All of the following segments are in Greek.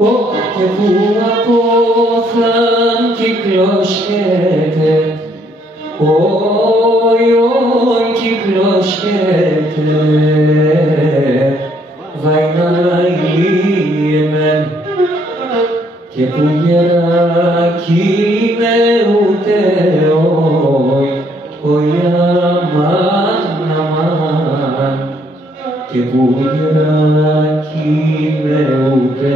και που απόθαν κυκλώσχεται, κυκλώσχεται, βαϊναλίεμεν, και που γεράκι με ούτε αμάν, και που γεράκι με ούτε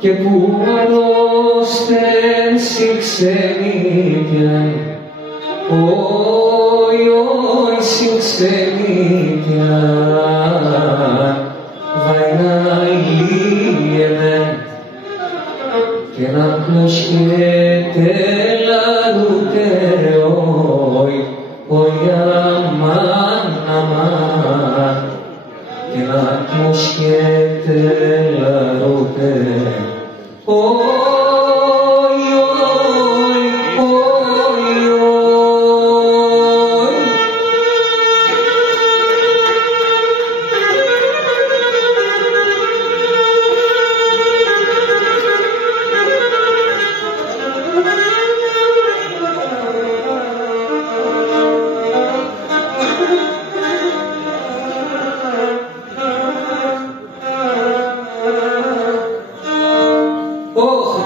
και που αρρώστεν συγξενήτια, συγξενήτια, βαϊναλίεμεν, και να κλωσχέτε λαρούτε, αμάν, και να κλωσχέτε λαρούτε,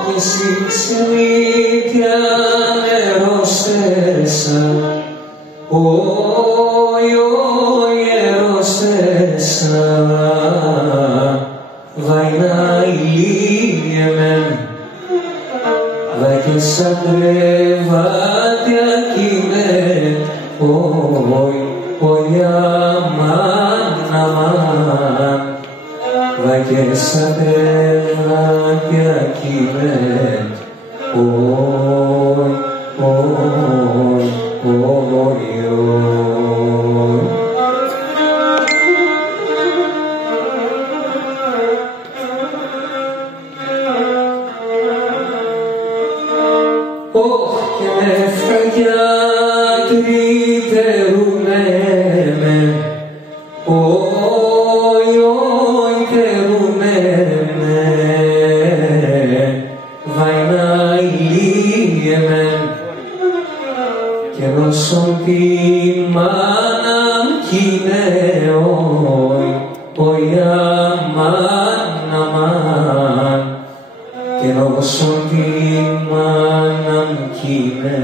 και συγξενήτια νερόστεσα, νερόστεσα, βαϊναλίεμεν, βα και σαν κρεβάτια κείνε, αμάν, βα και σαν κρεβάτια κείνε, και νεφραγιά τριτερούνε με, τερούνε με, βαϊναλίεμεν, και νόσον την μάναν κείνε, αμάν, και νόσον την μάναν κείνε,